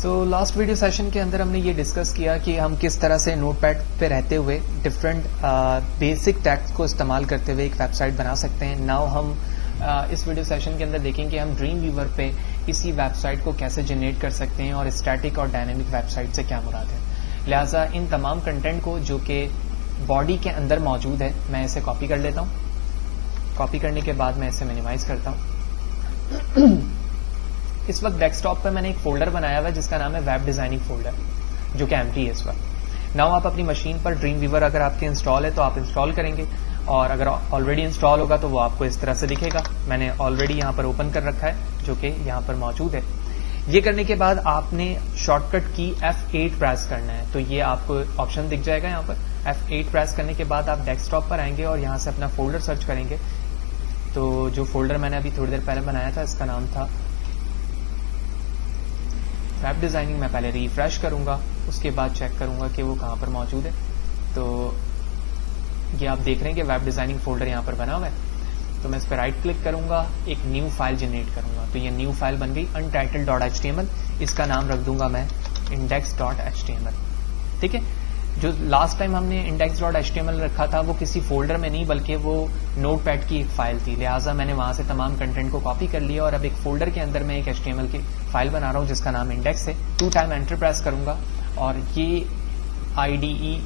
So last video session کے اندر ہم نے یہ ڈسکس کیا کہ ہم کس طرح سے نوٹ پیڈ پہ رہتے ہوئے ڈفرینٹ بیسک ٹیگس کو استعمال کرتے ہوئے ایک ویب سائٹ بنا سکتے ہیں. ناؤ ہم اس ویڈیو سیشن کے اندر دیکھیں کہ ہم ڈریم ویور پہ اسی ویب سائٹ کو کیسے جنریٹ کر سکتے ہیں اور اسٹیٹک اور ڈائنامک ویب سائٹ سے کیا مراد ہے. لہٰذا ان تمام کنٹینٹ کو جو کہ باڈی کے اندر موجود ہے میں اسے کاپی کر لیتا ہوں. کاپی کرنے کے بعد میں اسے مینیمائز کرتا ہوں. اس وقت ڈیسک ٹاپ پہ میں نے ایک فولڈر بنایا ہوا ہے جس کا نام ہے ویب ڈیزائننگ فولڈر, جو کہ ایمٹی ہے اس وقت. ناؤ آپ اپنی مشین پر ڈریم ویور اگر آپ کے انسٹال ہے تو آپ انسٹال کریں گے, اور اگر آلریڈی انسٹال ہوگا تو وہ آپ کو اس طرح سے دکھے گا. میں نے آلریڈی یہاں پر اوپن کر رکھا ہے جو کہ یہاں پر موجود ہے. یہ کرنے کے بعد آپ نے شارٹ کٹ کی F8 پریس کرنا ہے, تو یہ آپ کو آپشن دکھ جائے گا یہاں پر. F8 پریس کرنے کے بعد آپ ڈیسک ٹاپ پر آئیں گے اور یہاں سے اپنا فولڈر سرچ کریں گے. تو جو فولڈر میں نے ابھی تھوڑی دیر پہلے بنایا تھا اس کا نام تھا ویب ڈیزائننگ. میں پہلے ریفریش کروں گا, اس کے بعد چیک کروں گا کہ وہ کہاں پر موجود ہے. تو یہ آپ دیکھ رہے ہیں کہ ویب ڈیزائننگ فولڈر یہاں پر بنا ہوا ہے. تو میں اس پہ رائٹ کلک کروں گا, ایک نیو فائل جنریٹ کروں گا. تو یہ نیو فائل بن گئی untitled.html. اس کا نام رکھ دوں گا میں index.html. ٹھیک ہے. جو لاسٹ ٹائم ہم نے index.html رکھا تھا وہ کسی فولڈر میں نہیں بلکہ وہ نوٹ پیڈ کی ایک فائل تھی. لہٰذا میں نے وہاں سے تمام کنٹینٹ کو کاپی کر لیا اور اب ایک فولڈر کے اندر میں ایک HTML کی فائل بنا رہا ہوں جس کا نام انڈیکس ہے. 2 ٹائم انٹر پریس کروں گا اور یہ IDE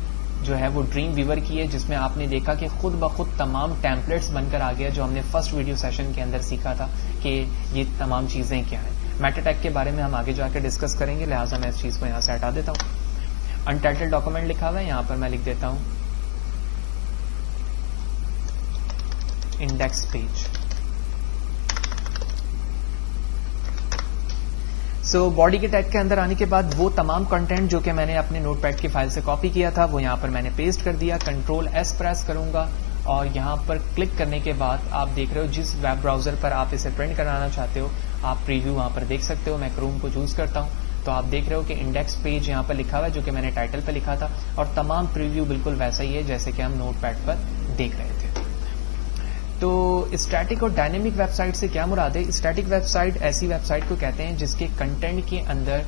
جو ہے وہ ڈریم ویور کی ہے, جس میں آپ نے دیکھا کہ خود بخود تمام ٹیمپلیٹس بن کر آ گیا جو ہم نے فرسٹ ویڈیو سیشن کے اندر سیکھا تھا کہ یہ تمام چیزیں کیا ہیں. میٹا ٹیگ کے بارے میں ہم آگے جا کے ڈسکس کریں گے, لہٰذا میں اس چیز کو یہاں سے ہٹا دیتا ہوں. انٹائٹل ڈاکومنٹ لکھا ہوا ہے, یہاں پر میں لکھ دیتا ہوں انڈیکس پیج. سو باڈی کے ٹیگ کے اندر آنے کے بعد وہ تمام کنٹینٹ جو کہ میں نے اپنے نوٹ پیڈ کی فائل سے کاپی کیا تھا وہ یہاں پر میں نے پیسٹ کر دیا. Ctrl+S پریس کروں گا اور یہاں پر کلک کرنے کے بعد آپ دیکھ رہے ہو جس ویب براؤزر پر آپ اسے پرنٹ کرانا چاہتے ہو آپ پریویو وہاں پر دیکھ سکتے ہو. میں کروم کو چوز کرتا ہوں تو آپ دیکھ رہے ہو کہ انڈیکس پیج یہاں پر لکھا ہوا ہے جو کہ میں نے ٹائٹل پہ لکھا تھا, اور تمام پریویو بالکل ویسا ہی ہے جیسے کہ ہم نوٹ پیڈ پر دیکھ رہے تھے. تو اسٹیٹک اور ڈائنامک ویب سائٹ سے کیا مراد ہے؟ اسٹیٹک ویب سائٹ ایسی ویب سائٹ کو کہتے ہیں جس کے کنٹینٹ کے اندر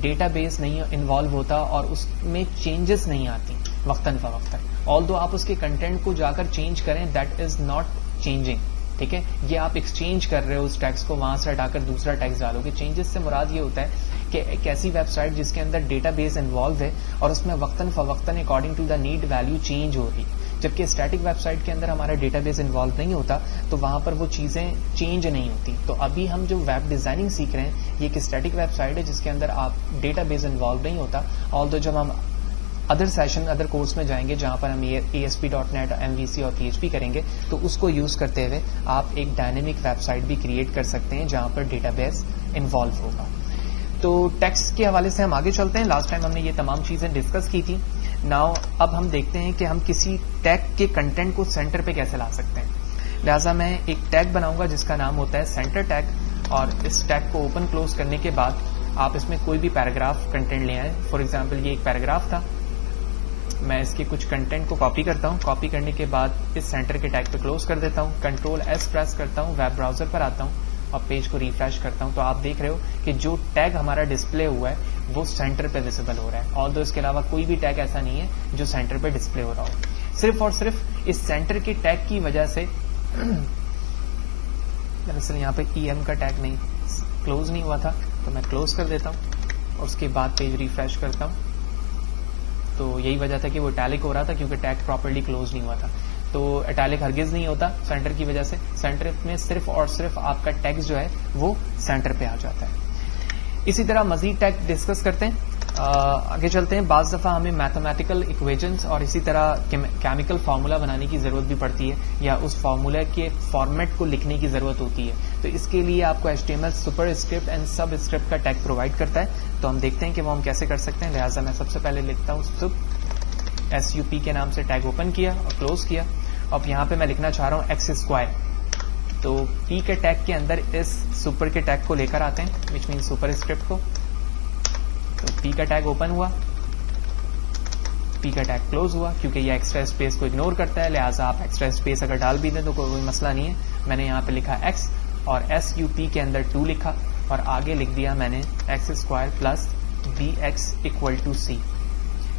ڈیٹا بیس نہیں انوالو ہوتا اور اس میں چینجز نہیں آتی وقتاً فوقتاً. آلدو آپ اس کے کنٹینٹ کو جا کر چینج کریں دیٹ از ناٹ چینجنگ. ٹھیک ہے, یہ آپ ایکسچینج کر رہے ہو اس ٹیکس کو, وہاں سے ہٹا کر دوسرا ٹیکس ڈالو گے. چینجز سے مراد یہ ہوتا ہے کہ ایک ایسی ویب سائٹ جس کے اندر ڈیٹا بیس انوالو ہے اور اس میں وقتاً فوقتاً according to the need value change ہو رہی. جبکہ اسٹیٹک ویب سائٹ کے اندر ہمارا ڈیٹا بیس انوالو نہیں ہوتا تو وہاں پر وہ چیزیں چینج نہیں ہوتی. تو ابھی ہم جو ویب ڈیزائننگ سیکھ رہے ہیں یہ ایک اسٹیٹک ویب سائٹ ہے جس کے اندر آپ ڈیٹا بیس انوالو نہیں ہوتا. آلدو جب ہم ادر سیشن ادر کورس میں جائیں گے جہاں پر ہم ASP.NET MVC اور PHP کریں گے تو اس کو یوز کرتے ہوئے آپ ایک ڈائنامک ویب سائٹ بھی کریٹ کر سکتے ہیں جہاں پر ڈیٹا بیس انوالو ہوگا. تو ٹیکسٹ کے حوالے سے ہم آگے چلتے ہیں. لاسٹ ٹائم ہم نے یہ تمام چیزیں ڈسکس کی تھی. ناؤ اب ہم دیکھتے ہیں کہ ہم کسی ٹیگ کے کنٹینٹ کو سینٹر پہ کیسے لا سکتے ہیں. لہٰذا میں ایک ٹیگ بناؤں گا جس کا نام ہوتا ہے سینٹر ٹیگ, اور اس ٹیگ کو اوپن کلوز کرنے کے بعد آپ اس میں کوئی بھی پیراگراف کنٹینٹ لے آئیں. فار ایگزامپل یہ ایک پیراگراف تھا, میں اس کے کچھ کنٹینٹ کو کاپی کرتا ہوں. کاپی کرنے کے بعد اس سینٹر کے ٹیگ پہ کلوز کر دیتا ہوں. Ctrl+S پریس کرتا ہوں, ویب براؤزر پر آتا ہوں اور پیج کو ریفریش کرتا ہوں. تو آپ دیکھ رہے ہو کہ جو ٹیگ ہمارا ڈسپلے ہوا ہے وہ سینٹر پہ ویزیبل ہو رہا ہے. آلدو اس کے علاوہ کوئی بھی ٹیگ ایسا نہیں ہے جو سینٹر پہ ڈسپلے ہو رہا ہو. صرف اور صرف اس سینٹر کے ٹیگ کی وجہ سے دراصل یہاں پہ EM کا ٹیگ نہیں کلوز نہیں ہوا تھا تو میں کلوز کر دیتا ہوں اور اس کے بعد پیج ریفریش کرتا ہوں. تو یہی وجہ تھا کہ وہ اٹیلک ہو رہا تھا کیونکہ ٹیگ پراپرلی کلوز نہیں ہوا تھا. تو اٹیلک ہرگز نہیں ہوتا سینٹر کی وجہ سے. سینٹر میں صرف اور صرف آپ کا ٹیکسٹ جو ہے وہ سینٹر پہ آ جاتا ہے. اسی طرح مزید ٹیگ ڈسکس کرتے ہیں, آگے چلتے ہیں. بعض دفعہ ہمیں میتھمیٹیکل ایکویشنز اور اسی طرح کیمیکل فارمولا بنانے کی ضرورت بھی پڑتی ہے یا اس فارمولا کے فارمیٹ کو لکھنے کی ضرورت ہوتی ہے. تو اس کے لیے آپ کو HTML super script and sub script کا ٹیگ پرووائڈ کرتا ہے. تو ہم دیکھتے ہیں کہ وہ ہم کیسے کر سکتے ہیں. لہٰذا میں سب سے پہلے لکھتا ہوں SUP کے نام سے ٹیگ اوپن کیا اور کلوز کیا. اب یہاں پہ میں لکھنا چاہ رہا ہوں x². تو P کے ٹیگ کے اندر اس سپر کے ٹیگ کو لے کر آتے ہیں وچ مین سپر اسکرپٹ کو. تو P کا ٹیگ اوپن ہوا, P کا ٹیگ کلوز ہوا کیونکہ یہ ایکسٹرا اسپیس کو اگنور کرتا ہے. لہٰذا آپ ایکسٹرا اسپیس اگر ڈال بھی دیں تو کوئی مسئلہ نہیں ہے. میں نے یہاں پہ لکھا x اور SUP کے اندر 2 لکھا اور آگے لکھ دیا میں نے x² + bx=c.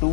2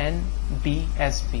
NBSP.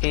A,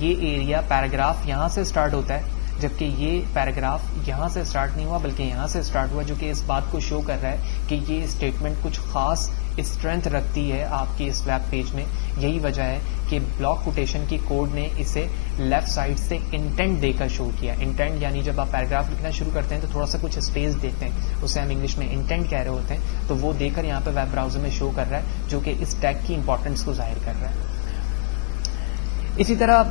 یہ ایریا پیراگراف یہاں سے سٹارٹ ہوتا ہے، جبکہ یہ پیراگراف یہاں سے سٹارٹ نہیں ہوا بلکہ یہاں سے سٹارٹ ہوا، جو کہ اس بات کو شو کر رہا ہے کہ یہ اسٹیٹمنٹ کچھ خاص اسٹرینتھ رکھتی ہے آپ کی اس ویب پیج میں. یہی وجہ ہے کہ بلاک کوٹیشن کی کوڈ نے اسے لیفٹ سائڈ سے انٹینٹ دے کر شو کیا. انٹینٹ یعنی جب آپ پیراگراف لکھنا شروع کرتے ہیں تو تھوڑا سا کچھ اسپیس دیتے ہیں، اسے ہم انگلش میں انٹینٹ کہہ رہے ہوتے ہیں، تو وہ دے کر یہاں پہ ویب براؤزر میں شو کر رہا ہے، جو کہ اس ٹیگ کی امپورٹنس کو ظاہر کر رہا ہے. اسی طرح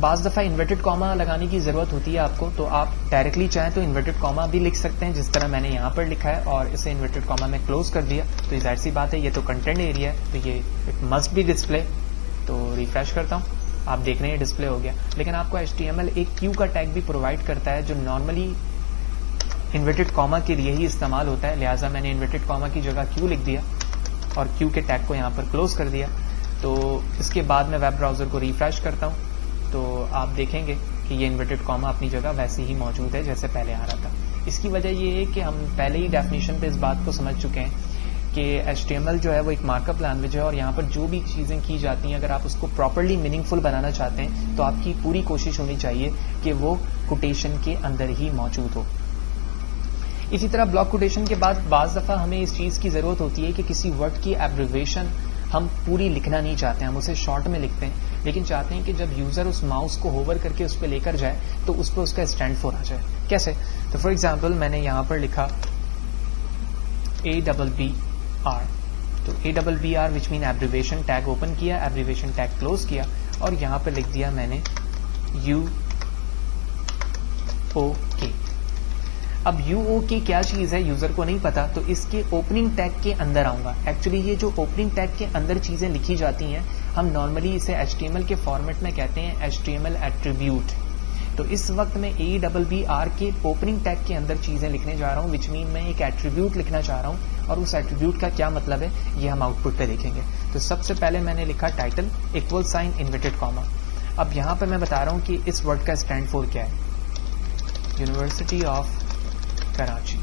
بعض دفعہ انورٹڈ کاما لگانے کی ضرورت ہوتی ہے آپ کو، تو آپ ڈائریکٹلی چاہیں تو انورٹڈ کاما بھی لکھ سکتے ہیں، جس طرح میں نے یہاں پر لکھا ہے اور اسے انورٹڈ کاما میں کلوز کر دیا. تو یہ ظاہر سی بات ہے، یہ تو کنٹینٹ ایریا ہے، تو یہ اٹ مسٹ بی ڈسپلے. تو ریفریش کرتا ہوں، آپ دیکھ رہے ہیں ڈسپلے ہو گیا. لیکن آپ کو HTML ایک کیو کا ٹیگ بھی پرووائڈ کرتا ہے جو نارملی انورٹڈ کاما کے لیے ہی استعمال ہوتا ہے، لہٰذا میں نے انورٹڈ کاما کی جگہ کیو لکھ دیا اور کیو کے ٹیگ کو یہاں پر کلوز کر دیا. تو اس کے بعد میں ویب براؤزر کو ریفریش کرتا ہوں تو آپ دیکھیں گے کہ یہ انورٹڈ کاما اپنی جگہ ویسے ہی موجود ہے جیسے پہلے آ رہا تھا. اس کی وجہ یہ ہے کہ ہم پہلے ہی ڈیفینیشن پہ اس بات کو سمجھ چکے ہیں کہ HTML جو ہے وہ ایک مارک اپ لینگویج ہے، اور یہاں پر جو بھی چیزیں کی جاتی ہیں اگر آپ اس کو پراپرلی میننگ فل بنانا چاہتے ہیں تو آپ کی پوری کوشش ہونی چاہیے کہ وہ کوٹیشن کے اندر ہی موجود ہو. اسی طرح بلاک کوٹیشن کے بعد بعض دفعہ ہمیں اس چیز کی ضرورت ہوتی ہے کہ کسی ورڈ کی ایبریویشن ہم پوری لکھنا نہیں چاہتے ہیں، ہم اسے شارٹ میں لکھتے ہیں، لیکن چاہتے ہیں کہ جب یوزر اس ماؤس کو ہوور کر کے اس پہ لے کر جائے تو اس پہ اس کا اسٹینڈ فور آ جائے. کیسے؟ تو فار ایگزامپل میں نے یہاں پر لکھا ABBR، تو ABBR وچ مین ایبریویشن ٹیگ اوپن کیا، ایبریویشن ٹیگ کلوز کیا اور یہاں پہ لکھ دیا میں نے UK. اب UK کیا چیز ہے یوزر کو نہیں پتا، تو اس کے اوپننگ ٹیگ کے اندر آؤں گا. ایکچولی یہ جو اوپننگ ٹیگ کے اندر چیزیں لکھی جاتی ہیں ہم نارملی اسے HTML کے فارمیٹ میں کہتے ہیں HTML ایٹریبیوٹ. تو اس وقت میں ABBR کے اوپننگ ٹیگ کے اندر چیزیں لکھنے جا رہا ہوں، وچ مین میں ایک ایٹریبیوٹ لکھنا چاہ رہا ہوں، اور اس ایٹریبیوٹ کا کیا مطلب ہے یہ ہم آؤٹ پٹ پہ دیکھیں گے. تو سب سے پہلے میں نے لکھا title equal sign inverted comma. اب یہاں پہ میں بتا رہا ہوں کہ اس ورڈ کا اسٹینڈ فور کیا ہے، university of Karachi.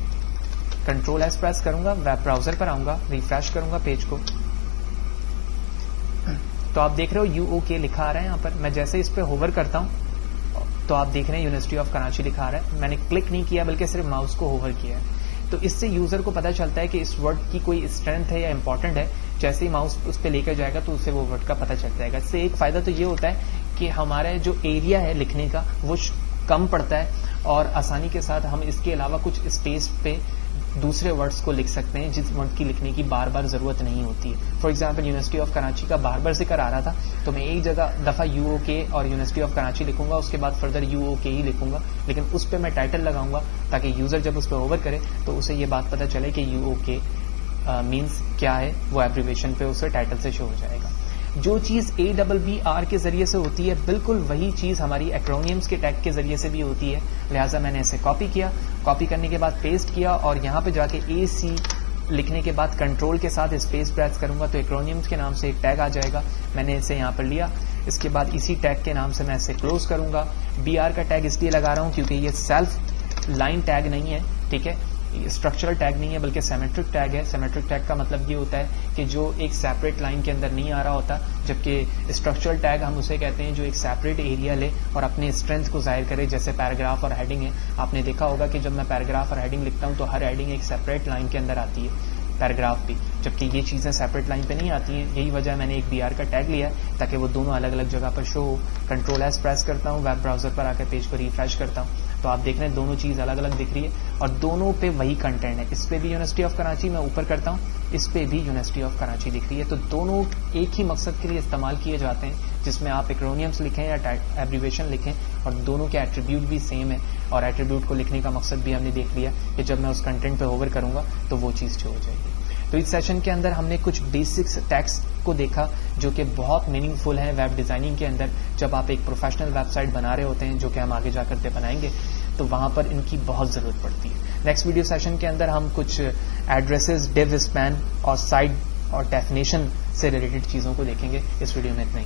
Control S press کروں گا، ویب براؤزر پر آؤں گا، ریفریش کروں گا پیج کو، تو آپ دیکھ رہے ہو UK لکھا آ رہا ہے یہاں پر. میں جیسے اس پہ ہوور کرتا ہوں تو آپ دیکھ رہے ہیں یونیورسٹی آف کراچی لکھا آ رہا ہے. میں نے کلک نہیں کیا بلکہ صرف ماؤس کو ہوور کیا ہے. تو اس سے یوزر کو پتا چلتا ہے کہ اس ورڈ کی کوئی اسٹرینتھ ہے یا امپورٹنٹ ہے. جیسے ہی ماؤس اس پہ لے کر جائے گا تو اسے وہ ورڈ کا پتا چل جائے گا. اس سے ایک فائدہ تو یہ ہوتا ہے کہ ہمارا جو ایریا ہے لکھنے کا وہ کم پڑتا ہے، اور آسانی کے ساتھ ہم اس کے علاوہ کچھ اسپیس پہ دوسرے ورڈز کو لکھ سکتے ہیں جس ورڈ کی لکھنے کی بار بار ضرورت نہیں ہوتی ہے. For example university of Karachi کا بار بار ذکر آ رہا تھا تو میں ایک جگہ دفعہ UK اور یونیورسٹی آف کراچی لکھوں گا، اس کے بعد فردر UK ہی لکھوں گا، لیکن اس پہ میں ٹائٹل لگاؤں گا تاکہ یوزر جب اس پہ اوور کرے تو اسے یہ بات پتہ چلے کہ UK مینس کیا ہے، وہ ایبریویشن پہ اسے ٹائٹل سے شو ہو جائے گا. جو چیز ABBR کے ذریعے سے ہوتی ہے بالکل وہی چیز ہماری ایکرونیمز کے ٹیگ کے ذریعے سے بھی ہوتی ہے. لہٰذا میں نے اسے کاپی کیا، کاپی کرنے کے بعد پیسٹ کیا اور یہاں پہ جا کے AC لکھنے کے بعد کنٹرول کے ساتھ اسپیس پریس کروں گا تو ایکرونیمز کے نام سے ایک ٹیگ آ جائے گا. میں نے اسے یہاں پر لیا، اس کے بعد اسی ٹیگ کے نام سے میں اسے کلوز کروں گا. BR کا ٹیگ اس لیے لگا رہا ہوں کیونکہ یہ سیلف لائن ٹیگ نہیں ہے، ٹھیک ہے، اسٹرکچرل ٹیگ نہیں ہے بلکہ سیمیٹرک ٹیگ ہے. سیمیٹرک ٹیگ کا مطلب یہ ہوتا ہے کہ جو ایک سیپریٹ لائن کے اندر نہیں آ رہا ہوتا، جبکہ اسٹرکچرل ٹیگ ہم اسے کہتے ہیں جو ایک سیپریٹ ایریا لے اور اپنے اسٹرینتھ کو ظاہر کرے، جیسے پیراگراف اور ہیڈنگ ہے. آپ نے دیکھا ہوگا کہ جب میں پیراگراف اور ہیڈنگ لکھتا ہوں تو ہر ہیڈنگ ایک سیپریٹ لائن کے اندر آتی ہے، پیراگراف بھی، جبکہ یہ چیزیں سیپریٹ لائن پہ نہیں آتی ہیں. یہی وجہ میں نے ایک BR کا ٹیگ لیا ہے تاکہ وہ دونوں الگ الگ جگہ پر شو ہو. کنٹرول ایس پریس کرتا ہوں، ویب براؤزر پر آ کر پیج کو ریفریش کرتا ہوں تو آپ دیکھ رہے ہیں دونوں چیز الگ الگ دکھ رہی ہے اور دونوں پہ وہی کنٹینٹ ہے. اس پہ بھی یونیورسٹی آف کراچی میں اوپر کرتا ہوں، اس پہ بھی یونیورسٹی آف کراچی دکھ رہی ہے. تو دونوں ایک ہی مقصد کے لیے استعمال کیے جاتے ہیں جس میں آپ ایکرونیمز لکھیں یا ایبریویشن لکھیں، اور دونوں کے ایٹریبیوٹ بھی سیم ہے. اور ایٹریبیوٹ کو لکھنے کا مقصد بھی ہم نے دیکھ لیا کہ جب میں اس کنٹینٹ پہ اوور کروں گا تو وہ چیز شو ہو جائے گی. تو اس سیشن کے اندر ہم نے کچھ بیسکس ٹیگس کو دیکھا جو کہ بہت میننگ فل ہیں ویب ڈیزائننگ کے اندر. جب آپ ایک پروفیشنل ویب سائٹ بنا رہے ہوتے ہیں جو کہ ہم آگے جا کر بنائیں گے تو وہاں پر ان کی بہت ضرورت پڑتی ہے. نیکسٹ ویڈیو سیشن کے اندر ہم کچھ ایڈریسز، ڈیو اسپین اور سائٹ اور ڈیفینیشن سے ریلیٹڈ چیزوں کو دیکھیں گے. اس ویڈیو میں اتنا ہی.